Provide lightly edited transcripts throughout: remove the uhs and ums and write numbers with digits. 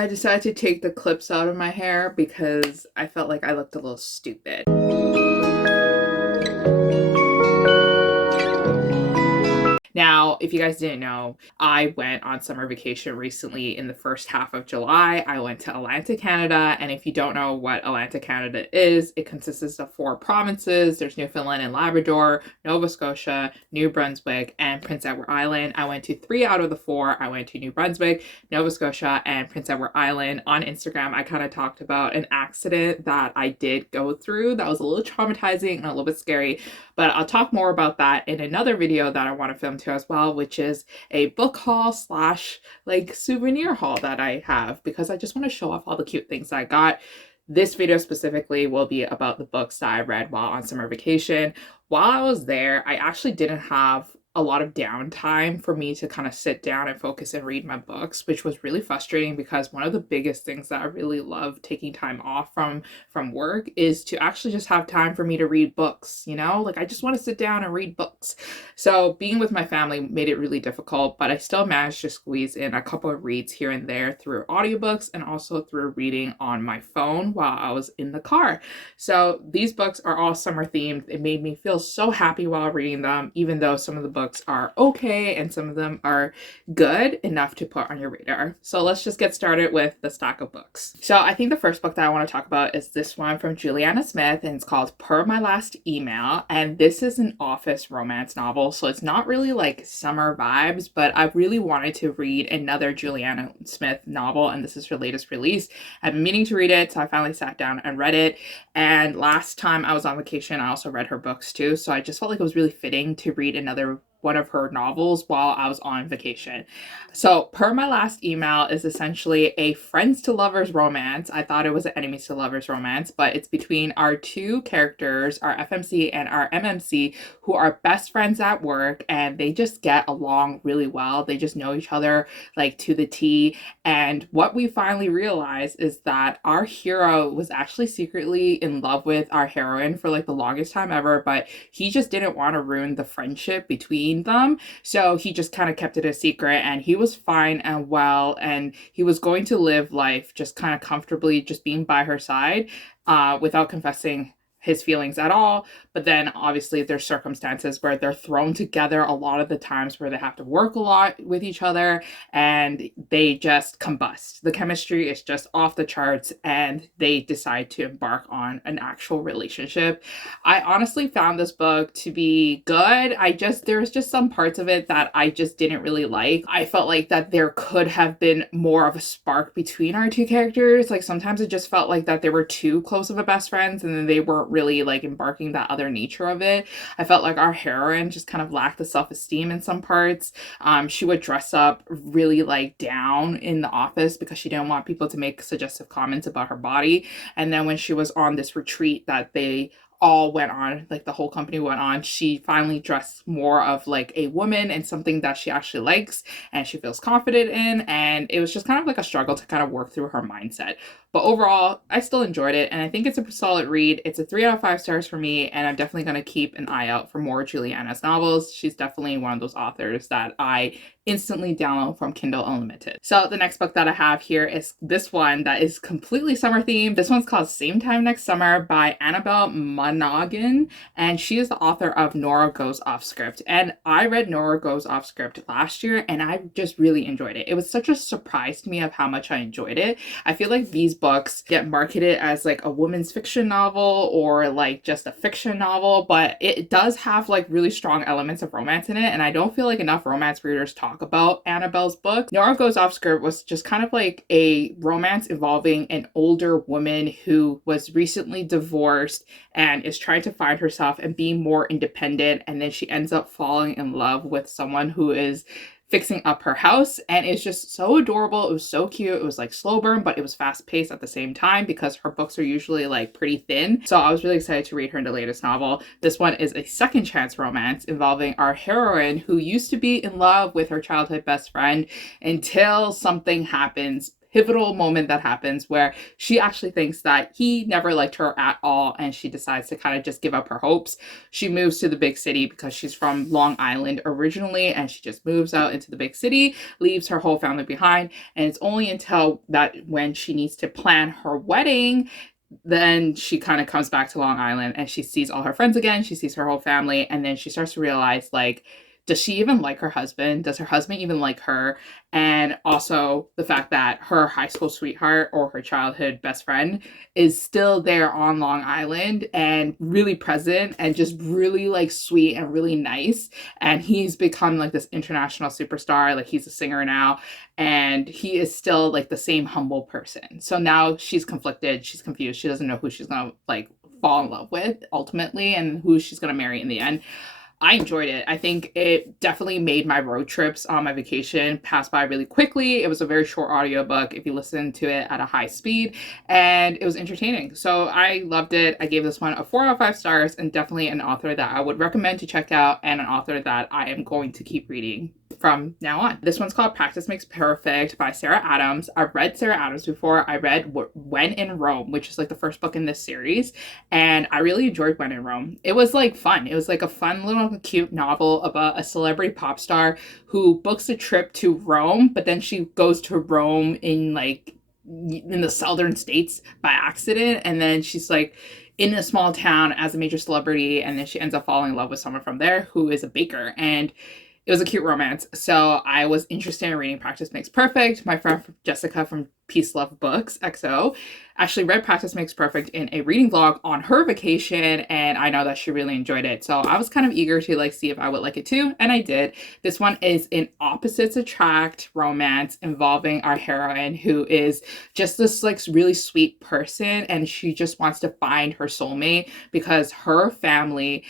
I decided to take the clips out of my hair because I felt like I looked a little stupid. Now, if you guys didn't know, I went on summer vacation recently in the first half of July. I went to Atlanta, Canada. And if you don't know what Atlanta, Canada is, it consists of 4 provinces. There's Newfoundland and Labrador, Nova Scotia, New Brunswick, and Prince Edward Island. I went to 3 out of the 4. I went to New Brunswick, Nova Scotia, and Prince Edward Island. On Instagram, I kind of talked about an accident that I did go through that was a little traumatizing and a little bit scary. But I'll talk more about that in another video that I want to film too as well, which is a book haul slash like souvenir haul that I have, because I just want to show off all the cute things I got. This video specifically will be about the books that I read while on summer vacation. While I was there, I actually didn't have a lot of downtime for me to kind of sit down and focus and read my books, which was really frustrating because one of the biggest things that I really love taking time off from work is to actually just have time for me to read books, you know? Like I just want to sit down and read books. So being with my family made it really difficult, but I still managed to squeeze in a couple of reads here and there through audiobooks and also through reading on my phone while I was in the car. So these books are all summer themed. It made me feel so happy while reading them, even though some of the books are okay and some of them are good enough to put on your radar. So let's just get started with the stack of books. So I think the first book that I want to talk about is this one from Juliana Smith, and it's called Per My Last Email. And this is an office romance novel, so it's not really like summer vibes, but I really wanted to read another Juliana Smith novel, and this is her latest release. I've been meaning to read it, so I finally sat down and read it. And last time I was on vacation, I also read her books too, so I just felt like it was really fitting to read another one of her novels while I was on vacation. So Per My Last Email is essentially a friends to lovers romance. I thought it was an enemies to lovers romance, but it's between our 2 characters, our FMC and our MMC, who are best friends at work, and they just get along really well. They just know each other like to the T. And what we finally realized is that our hero was actually secretly in love with our heroine for like the longest time ever, but he just didn't want to ruin the friendship between them. So he just kind of kept it a secret, and he was fine and well, and he was going to live life just kind of comfortably, just being by her side without confessing his feelings at all. But then obviously there's circumstances where they're thrown together a lot of the times where they have to work a lot with each other and they just combust. The chemistry is just off the charts and they decide to embark on an actual relationship. I honestly found this book to be good. There's just some parts of it that I just didn't really like. I felt like that there could have been more of a spark between our 2 characters. Like sometimes it just felt like that they were too close of a best friends and then they weren't really like embarking that other nature of it. I felt like our heroine just kind of lacked the self-esteem in some parts. She would dress up really like down in the office because she didn't want people to make suggestive comments about her body. And then when she was on this retreat that they all went on, like the whole company went on, she finally dressed more of like a woman and something that she actually likes and she feels confident in. And it was just kind of like a struggle to kind of work through her mindset. But overall, I still enjoyed it, and I think it's a solid read. It's a 3 out of 5 stars for me, and I'm definitely going to keep an eye out for more Juliana's novels. She's definitely one of those authors that I instantly download from Kindle Unlimited. So the next book that I have here is this one that is completely summer themed. This one's called Same Time Next Summer by Annabel Monaghan, and she is the author of Nora Goes Off Script. And I read Nora Goes Off Script last year, and I just really enjoyed it. It was such a surprise to me of how much I enjoyed it. I feel like these books get marketed as like a women's fiction novel or like just a fiction novel, but it does have like really strong elements of romance in it, and I don't feel like enough romance readers talk about Annabel's book. Nora Goes Off Script was just kind of like a romance involving an older woman who was recently divorced and is trying to find herself and be more independent, and then she ends up falling in love with someone who is fixing up her house, and it's just so adorable. It was so cute. It was like slow burn, but it was fast paced at the same time because her books are usually like pretty thin. So I was really excited to read her latest novel. This one is a second chance romance involving our heroine who used to be in love with her childhood best friend until something happens pivotal moment that happens where she actually thinks that he never liked her at all, and she decides to kind of just give up her hopes. She moves to the big city because she's from Long Island originally, and she just moves out into the big city, leaves her whole family behind, and it's only until that when she needs to plan her wedding, then she kind of comes back to Long Island and she sees all her friends again. She sees her whole family. And then she starts to realize, like, does she even like her husband? Does her husband even like her? And also the fact that her high school sweetheart or her childhood best friend is still there on Long Island and really present and just really like sweet and really nice. And he's become like this international superstar. Like he's a singer now, and he is still like the same humble person. So now she's conflicted. She's confused. She doesn't know who she's going to like fall in love with ultimately and who she's going to marry in the end. I enjoyed it. I think it definitely made my road trips on my vacation pass by really quickly. It was a very short audiobook if you listen to it at a high speed, and it was entertaining. So I loved it. I gave this one a 4 out of 5 stars, and definitely an author that I would recommend to check out and an author that I am going to keep reading from now on. This one's called Practice Makes Perfect by Sarah Adams. I've read Sarah Adams before. I read When in Rome, which is like the first book in this series, and I really enjoyed When in Rome. It was like fun. It was like a fun little cute novel about a celebrity pop star who books a trip to Rome, but then she goes to Rome in the southern states by accident, and then she's like in a small town as a major celebrity, and then she ends up falling in love with someone from there who is a baker, and it was a cute romance. So I was interested in reading Practice Makes Perfect. My friend Jessica from Peace Love Books, XO, actually read Practice Makes Perfect in a reading vlog on her vacation, and I know that she really enjoyed it. So I was kind of eager to like see if I would like it too, and I did. This one is an opposites attract romance involving our heroine, who is just this like really sweet person, and she just wants to find her soulmate because her family,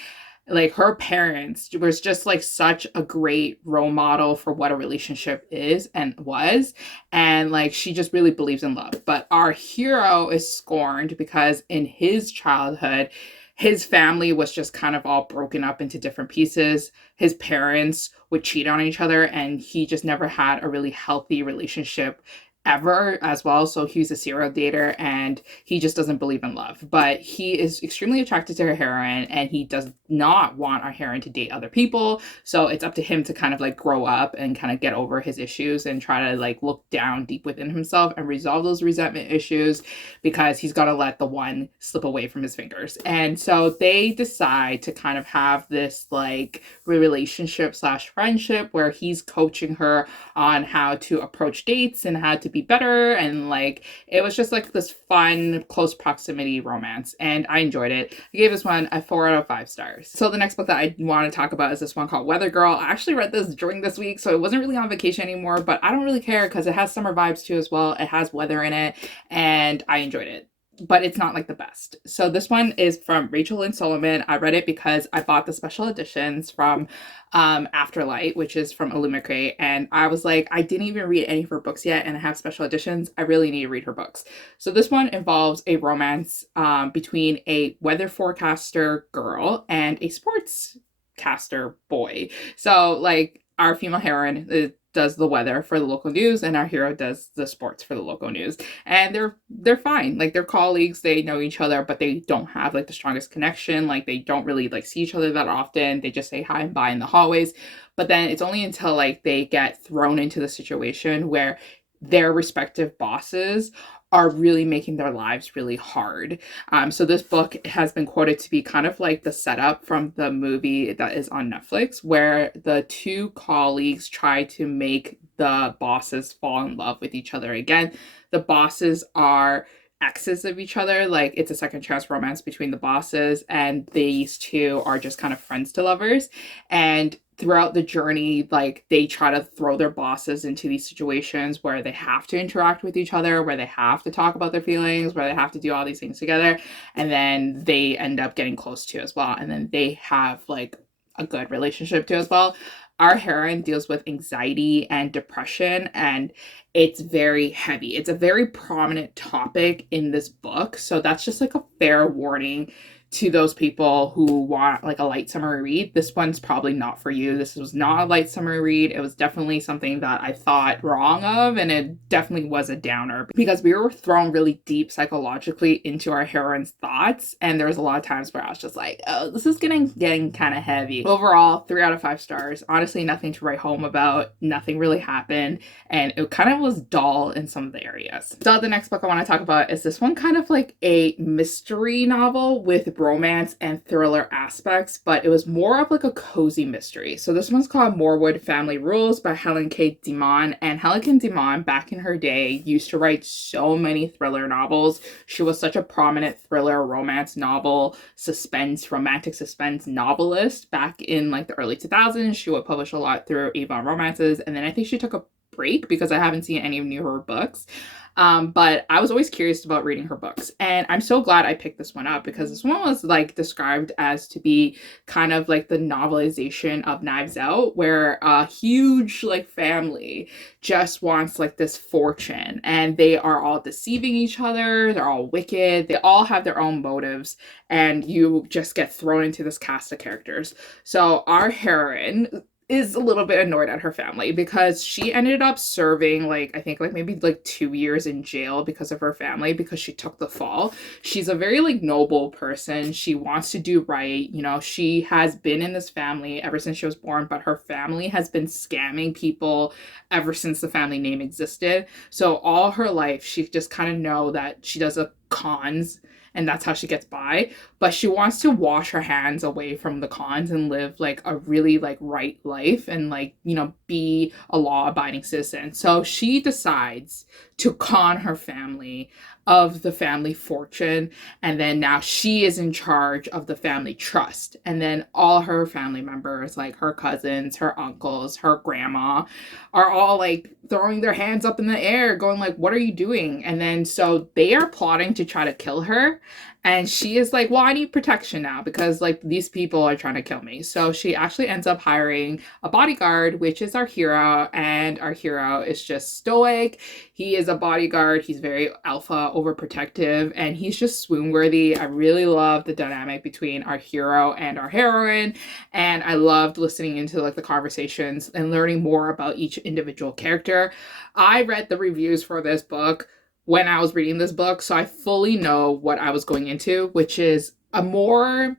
like her parents, was just like such a great role model for what a relationship is and was, and like she just really believes in love. But our hero is scorned because in his childhood his family was just kind of all broken up into different pieces. His parents would cheat on each other, and he just never had a really healthy relationship ever as well. So he's a serial dater, and he just doesn't believe in love. But he is extremely attracted to her heroine, and he does not want our heroine to date other people. So it's up to him to kind of like grow up and kind of get over his issues and try to like look down deep within himself and resolve those resentment issues, because he's got to let the one slip away from his fingers. And so they decide to kind of have this like relationship slash friendship where he's coaching her on how to approach dates and how to be better, and like it was just like this fun close proximity romance, and I enjoyed it. I gave this one a 4 out of 5 stars. So the next book that I want to talk about is this one called Weather Girl. I actually read this during this week, so it wasn't really on vacation anymore, but I don't really care because it has summer vibes too as well. It has weather in it, and I enjoyed it, but it's not like the best. So this one is from Rachel Lynn Solomon. I read it because I bought the special editions from Afterlight, which is from Illumicrate, and I was like, I didn't even read any of her books yet, and I have special editions. I really need to read her books. So this one involves a romance between a weather forecaster girl and a sportscaster boy. So like our female heroine does the weather for the local news, and our hero does the sports for the local news, and they're fine. Like they're colleagues, they know each other, but they don't have like the strongest connection. Like they don't really like see each other that often. They just say hi and bye in the hallways. But then it's only until like they get thrown into the situation where their respective bosses are really making their lives really hard. So this book has been quoted to be kind of like the setup from the movie that is on Netflix, where the two colleagues try to make the bosses fall in love with each other again. The bosses are exes of each other, like it's a second chance romance between the bosses, and these two are just kind of friends to lovers. And throughout the journey, like they try to throw their bosses into these situations where they have to interact with each other, where they have to talk about their feelings, where they have to do all these things together, and then they end up getting close to as well, and then they have like a good relationship too as well. Our heroine deals with anxiety and depression, and it's very heavy. It's a very prominent topic in this book, so that's just like a fair warning to those people who want like a light summer read, this one's probably not for you. This was not a light summer read. It was definitely something that I thought wrong of, and it definitely was a downer because we were thrown really deep psychologically into our heroine's thoughts, and there was a lot of times where I was just like, oh, this is getting kind of heavy. Overall, 3 out of 5 stars. Honestly, nothing to write home about. Nothing really happened, and it kind of was dull in some of the areas. So the next book I want to talk about is this one, kind of like a mystery novel with romance and thriller aspects, but it was more of like a cozy mystery. So this one's called Morewood Family Rules by Helen K. Dimon. And Helen K. Dimon, back in her day, used to write so many thriller novels. She was such a prominent thriller, romance novel, romantic suspense novelist back in like the early 2000s. She would publish a lot through Avon Romances, and then I think she took a break because I haven't seen any of her books. But I was always curious about reading her books, and I'm so glad I picked this one up because this one was like described as to be kind of like the novelization of Knives Out, where a huge like family just wants like this fortune, and they are all deceiving each other. They're all wicked. They all have their own motives, and you just get thrown into this cast of characters. So our heroine is a little bit annoyed at her family because she ended up serving like, I think like maybe like 2 years in jail because of her family, because she took the fall. She's a very like noble person. She wants to do right. You know, she has been in this family ever since she was born, but her family has been scamming people ever since the family name existed. So all her life, she just kind of know that she does a cons, and that's how she gets by. But she wants to wash her hands away from the cons and live like a really like right life and like, you know, be a law-abiding citizen. So she decides to con her family of the family fortune, and then now she is in charge of the family trust. And then all her family members, like her cousins, her uncles, her grandma, are all like throwing their hands up in the air going like, what are you doing? And then so they are plotting to try to kill her, and she is like, well, I need protection now because like these people are trying to kill me. So she actually ends up hiring a bodyguard, which is our hero, and our hero is just stoic. He is a bodyguard. He's very alpha, overprotective, and he's just swoon worthy. I really love the dynamic between our hero and our heroine, and I loved listening into like the conversations and learning more about each individual character. I read the reviews for this book when I was reading this book, so I fully know what I was going into, which is a more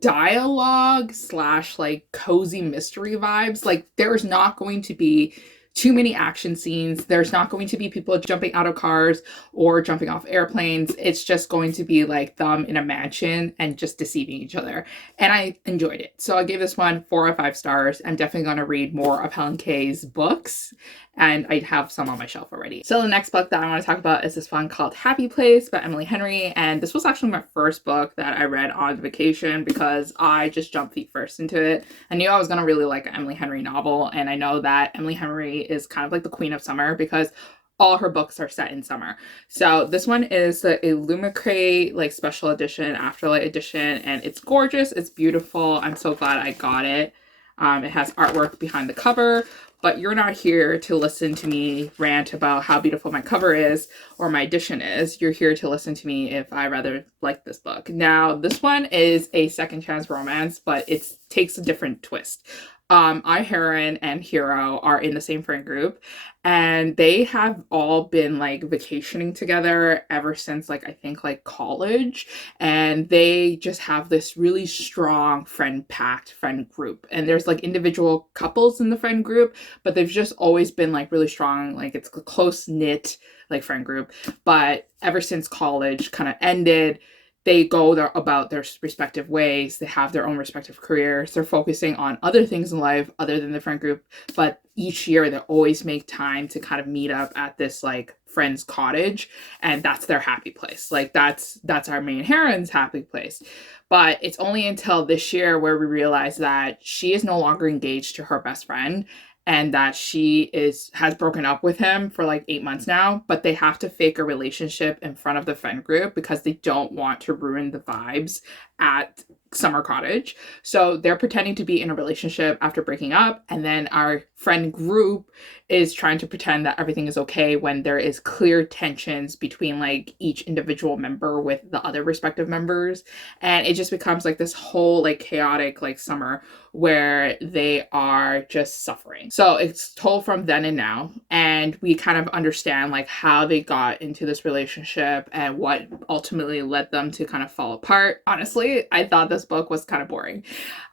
dialogue slash like cozy mystery vibes. Like there's not going to be too many action scenes. There's not going to be people jumping out of cars or jumping off airplanes. It's just going to be like them in a mansion and just deceiving each other. And I enjoyed it. So I gave this one 4 out of 5 stars. I'm definitely going to read more of Helen K's books, and I have some on my shelf already. So the next book that I want to talk about is this one called Happy Place by Emily Henry. And this was actually my first book that I read on vacation because I just jumped feet first into it. I knew I was going to really like an Emily Henry novel, and I know that Emily Henry is kind of like the queen of summer because all her books are set in summer. So this one is a Illumicrate like special edition, Afterlight edition, and it's gorgeous. It's beautiful. I'm so glad I got it. It has artwork behind the cover, but you're not here to listen to me rant about how beautiful my cover is or my edition is. You're here to listen to me if I rather like this book. Now, this one is a second chance romance, but it takes a different twist. Our heroine and hero are in the same friend group, and they have all been like vacationing together ever since like I think like college, and they just have this really strong packed friend group. And there's like individual couples in the friend group, but they've just always been like really strong, like it's a close knit like friend group. But ever since college kind of ended, they go about their respective ways. They have their own respective careers. They're focusing on other things in life other than the friend group. But each year they always make time to kind of meet up at this like friend's cottage. And that's their happy place. Like that's our main heroine's happy place. But it's only until this year where we realize that she is no longer engaged to her best friend, and that she has broken up with him for like 8 months now, but they have to fake a relationship in front of the friend group because they don't want to ruin the vibes at summer cottage. So they're pretending to be in a relationship after breaking up, and then our friend group is trying to pretend that everything is okay when there is clear tensions between like each individual member with the other respective members. And it just becomes like this whole like chaotic like summer where they are just suffering. So it's told from then and now, and we kind of understand like how they got into this relationship and what ultimately led them to kind of fall apart. Honestly, I thought this book was kind of boring.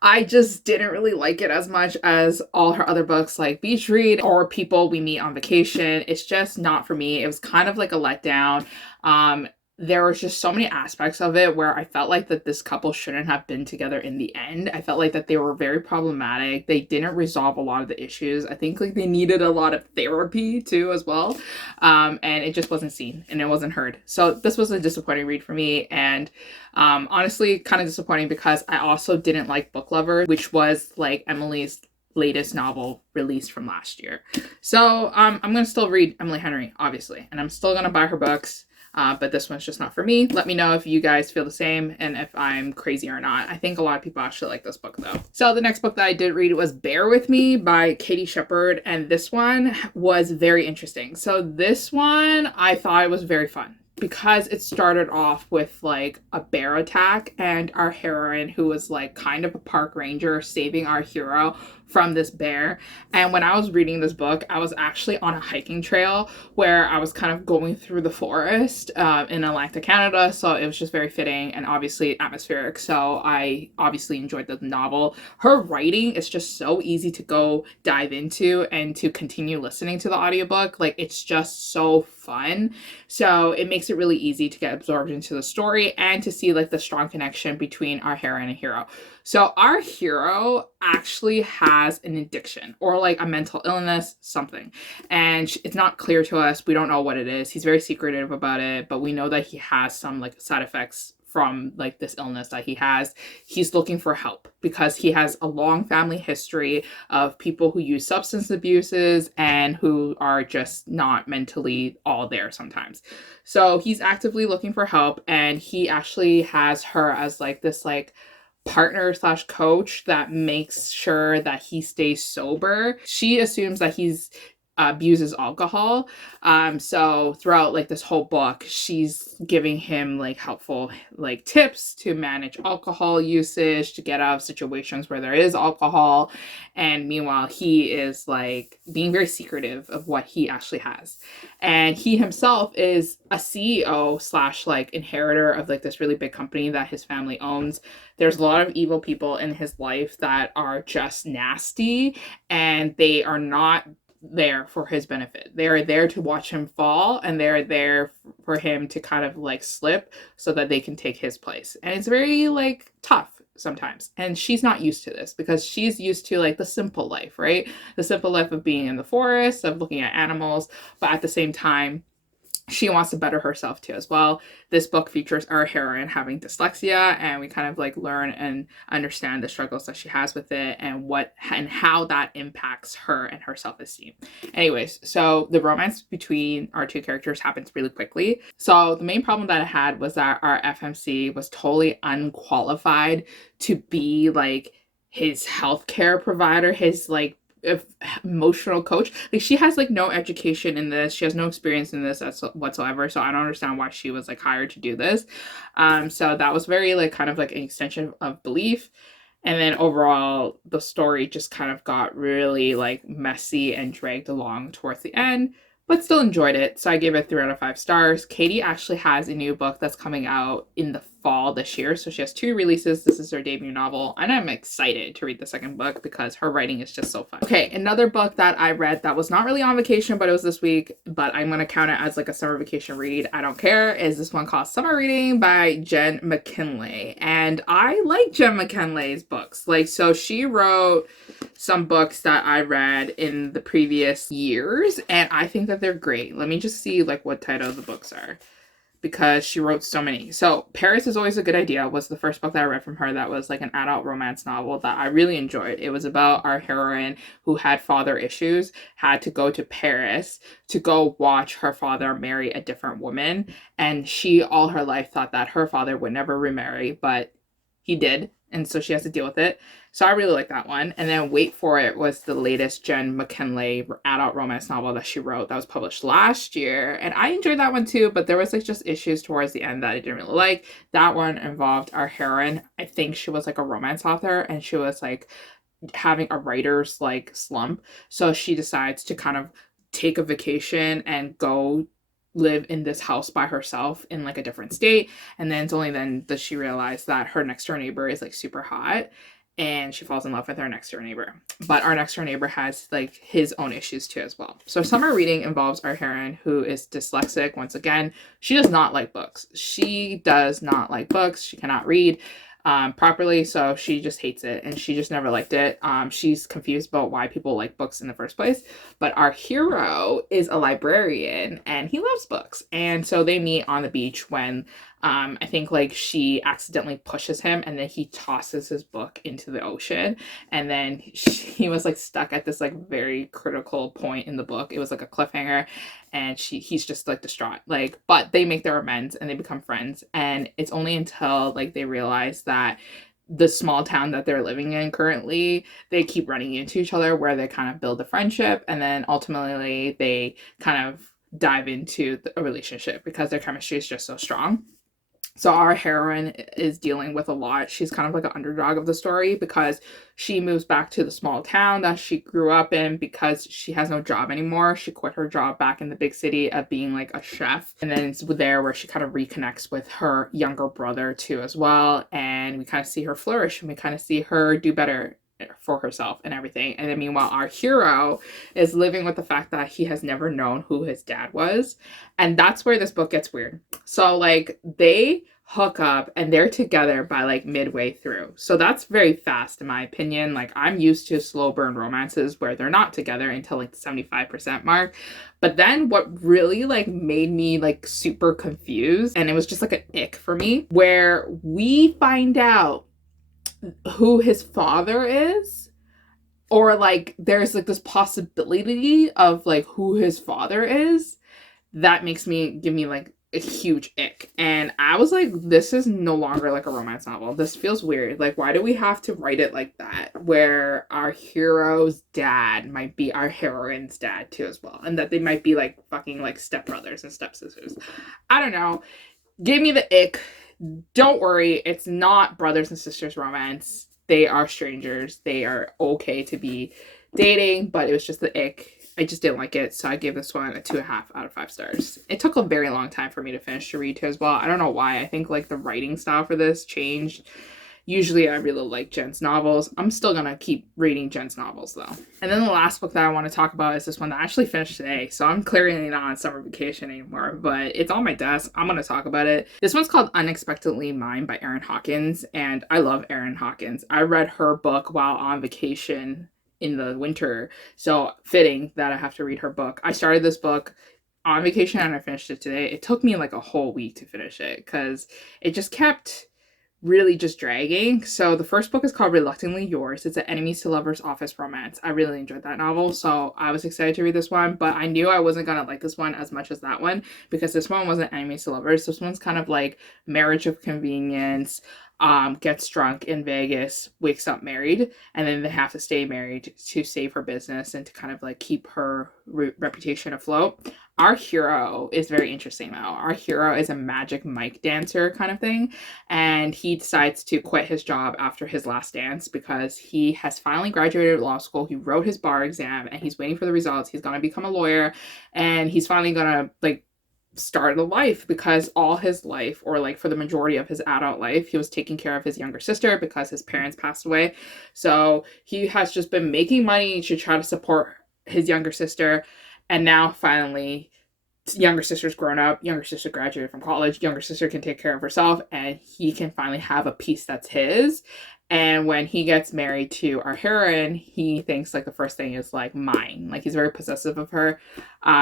I just didn't really like it as much as all her other books like Beach Read or People We Meet on Vacation. It's just not for me. It was kind of like a letdown. There was just so many aspects of it where I felt like that this couple shouldn't have been together in the end. I felt like that they were very problematic. They didn't resolve a lot of the issues. I think like they needed a lot of therapy too as well. And it just wasn't seen and it wasn't heard. So this was a disappointing read for me. And honestly, kind of disappointing because I also didn't like Book Lover, which was like Emily's latest novel released from last year. So I'm going to still read Emily Henry, obviously, and I'm still going to buy her books. But this one's just not for me. Let me know if you guys feel the same and if I'm crazy or not. I think a lot of people actually like this book though. So the next book that I did read was Bear With Me by Sheppard, and this one was very interesting. So this one I thought it was very fun because it started off with like a bear attack and our heroine, who was like kind of a park ranger, saving our hero from this bear. And when I was reading this book, I was actually on a hiking trail where I was kind of going through the forest in Atlantic Canada. So it was just very fitting and obviously atmospheric. So I obviously enjoyed the novel. Her writing is just so easy to go dive into and to continue listening to the audiobook. Like it's just so fun. So it makes it really easy to get absorbed into the story and to see like the strong connection between our heroine and hero. So our hero actually has an addiction or like a mental illness, something. And it's not clear to us. We don't know what it is. He's very secretive about it, but we know that he has some like side effects from like this illness that he has. He's looking for help because he has a long family history of people who use substance abuses and who are just not mentally all there sometimes. So he's actively looking for help, and he actually has her as like this like partner slash coach that makes sure that he stays sober. She assumes that he's abuses alcohol. So throughout like this whole book, she's giving him like helpful like tips to manage alcohol usage, to get out of situations where there is alcohol. And meanwhile, he is like being very secretive of what he actually has. And he himself is a CEO slash like inheritor of like this really big company that his family owns. There's a lot of evil people in his life that are just nasty, and they are not there for his benefit. They are there to watch him fall, and they're there for him to kind of like slip so that they can take his place. And it's very like tough sometimes. And she's not used to this because she's used to like the simple life, right? The simple life of being in the forest, of looking at animals, but at the same time, she wants to better herself too as well. This book features our heroine having dyslexia, and we kind of like learn and understand the struggles that she has with it and what and how that impacts her and her self-esteem. Anyways, so the romance between our two characters happens really quickly. So the main problem that I had was that our FMC was totally unqualified to be like his healthcare provider, his like emotional coach. Like she has like no education in this, she has no experience in this whatsoever, so I don't understand why she was like hired to do this. So that was very like kind of like an extension of belief. And then overall the story just kind of got really like messy and dragged along towards the end, but still enjoyed it. So I gave it 3 out of 5 stars. Katie actually has a new book that's coming out in the fall this year. So she has 2 releases. This is her debut novel, and I'm excited to read the second book because her writing is just so fun. Okay, another book that I read that was not really on vacation, but it was this week, but I'm going to count it as like a summer vacation read. I don't care. Is this one called Summer Reading by Jenn McKinlay. And I like Jenn McKinlay's books. Like, so she wrote some books that I read in the previous years, and I think that they're great. Let me just see like what title the books are, because she wrote so many. So Paris Is Always a Good Idea was the first book that I read from her that was like an adult romance novel that I really enjoyed. It was about our heroine who had father issues, had to go to Paris to go watch her father marry a different woman. And she all her life thought that her father would never remarry, but he did. and so she has to deal with it. So I really like that one. And then Wait For It was the latest Jenn McKinlay adult romance novel that she wrote that was published last year. And I enjoyed that one too, but there was like just issues towards the end that I didn't really like. That one involved our heroine. I think she was like a romance author, and she was like having a writer's like slump. So she decides to kind of take a vacation and go live in this house by herself in like a different state. And then it's only then does she realize that her next door neighbor is like super hot, and she falls in love with our next door neighbor. But our next door neighbor has like his own issues too as well. So summer reading involves our heroine, who is dyslexic. Once again, she does not like books. She does not like books. She cannot read properly, so she just hates it, and she just never liked it. She's confused about why people like books in the first place. But our hero is a librarian, and he loves books, and so they meet on the beach when I think like she accidentally pushes him, and then he tosses his book into the ocean, and then he was like stuck at this like very critical point in the book. It was like a cliffhanger, and he's just like distraught. Like, but they make their amends and they become friends, and it's only until like they realize that the small town that they're living in currently, they keep running into each other, where they kind of build a friendship, and then ultimately they kind of dive into a relationship because their chemistry is just so strong. So our heroine is dealing with a lot. She's kind of like an underdog of the story because she moves back to the small town that she grew up in because she has no job anymore. She quit her job back in the big city of being like a chef. And then it's there where she kind of reconnects with her younger brother too as well. And we kind of see her flourish, and we kind of see her do better for herself and everything. And then meanwhile, our hero is living with the fact that he has never known who his dad was. And that's where this book gets weird. So like they hook up and they're together by like midway through. So that's very fast in my opinion. Like I'm used to slow burn romances where they're not together until like the 75% mark. But then what really like made me like super confused, and it was just like an ick for me, where we find out who his father is, or like there's like this possibility of like who his father is, that give me like a huge ick. And I was like, this is no longer like a romance novel. This feels weird. Like, why do we have to write it like that, where our hero's dad might be our heroine's dad too as well, and that they might be like fucking like stepbrothers and stepsisters? I don't know, gave me the ick. Don't worry, it's not brothers and sisters romance. They are strangers. They are okay to be dating, but it was just the ick. I just didn't like it, so I gave this one a 2.5 out of 5 stars. It took a very long time for me to finish to read too as well. I don't know why. I think like the writing style for this changed. Usually I really like Jenn's novels. I'm still gonna keep reading Jenn's novels though. And then the last book that I want to talk about is this one that I actually finished today. So I'm clearly not on summer vacation anymore, but it's on my desk. I'm gonna talk about it. This one's called Unexpectedly Mine by Erin Hawkins, and I love Erin Hawkins. I read her book while on vacation in the winter, so fitting that I have to read her book. I started this book on vacation and I finished it today. It took me like a whole week to finish it because it just kept really just dragging. So the first book is called Reluctantly Yours. It's an enemies to lovers office romance. I really enjoyed that novel, so I was excited to read this one, but I knew I wasn't gonna like this one as much as that one because this one wasn't enemies to lovers. This one's kind of like marriage of convenience. Gets drunk in Vegas, wakes up married, and then they have to stay married to save her business and to kind of like keep her reputation afloat. Our hero is very interesting though. Our hero is a magic mic dancer kind of thing, and he decides to quit his job after his last dance because he has finally graduated law school. He wrote his bar exam and he's waiting for the results. He's gonna become a lawyer, and he's finally gonna like start a life, because all his life, or like for the majority of his adult life, he was taking care of his younger sister because his parents passed away. So he has just been making money to try to support his younger sister, and now finally younger sister's grown up, younger sister graduated from college, younger sister can take care of herself, and he can finally have a piece that's his. And when he gets married to our heroine, he thinks like the first thing is like mine. Like he's very possessive of her.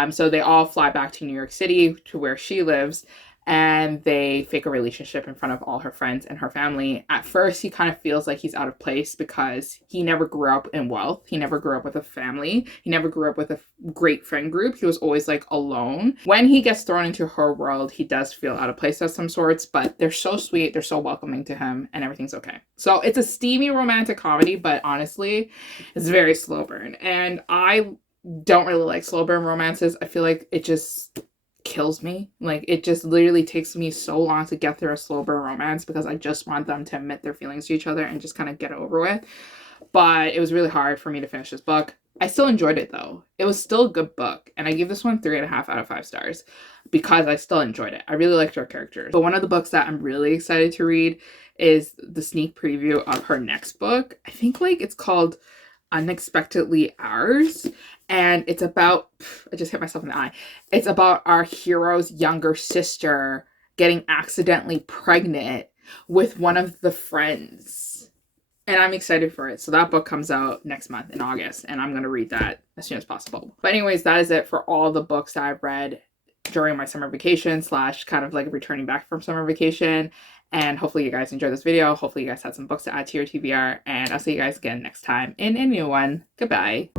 So they all fly back to New York City to where she lives. and they fake a relationship in front of all her friends and her family. At first, he kind of feels like he's out of place because he never grew up in wealth. He never grew up with a family. He never grew up with a great friend group. He was always like alone. When he gets thrown into her world, he does feel out of place of some sorts, but they're so sweet. They're so welcoming to him, and everything's okay. So it's a steamy romantic comedy, but honestly, it's very slow burn. And I don't really like slow burn romances. I feel like it just kills me. Like, it just literally takes me so long to get through a slow burn romance because I just want them to admit their feelings to each other and just kind of get it over with. But it was really hard for me to finish this book. I still enjoyed it though. It was still a good book, and I give this one 3.5 out of 5 stars because I still enjoyed it. I really liked her characters. But one of the books that I'm really excited to read is the sneak preview of her next book. I think like it's called Unexpectedly Ours, and it's about, I just hit myself in the eye. It's about our hero's younger sister getting accidentally pregnant with one of the friends. And I'm excited for it. So that book comes out next month in August, and I'm going to read that as soon as possible. But anyways, that is it for all the books that I've read during my summer vacation / kind of like returning back from summer vacation. And hopefully you guys enjoyed this video. Hopefully you guys had some books to add to your TBR. And I'll see you guys again next time in a new one. Goodbye.